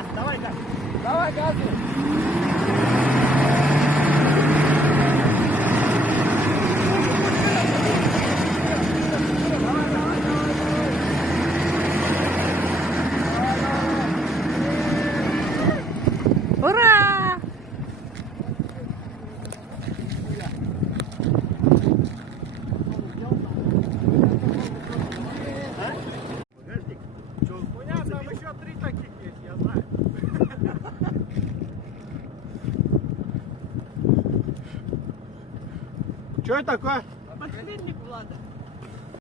газ, давай газ. Давай, газуй. Ура! Багажник. Чё, Понятно, там еще 3 таких есть, я знаю. Что это такое?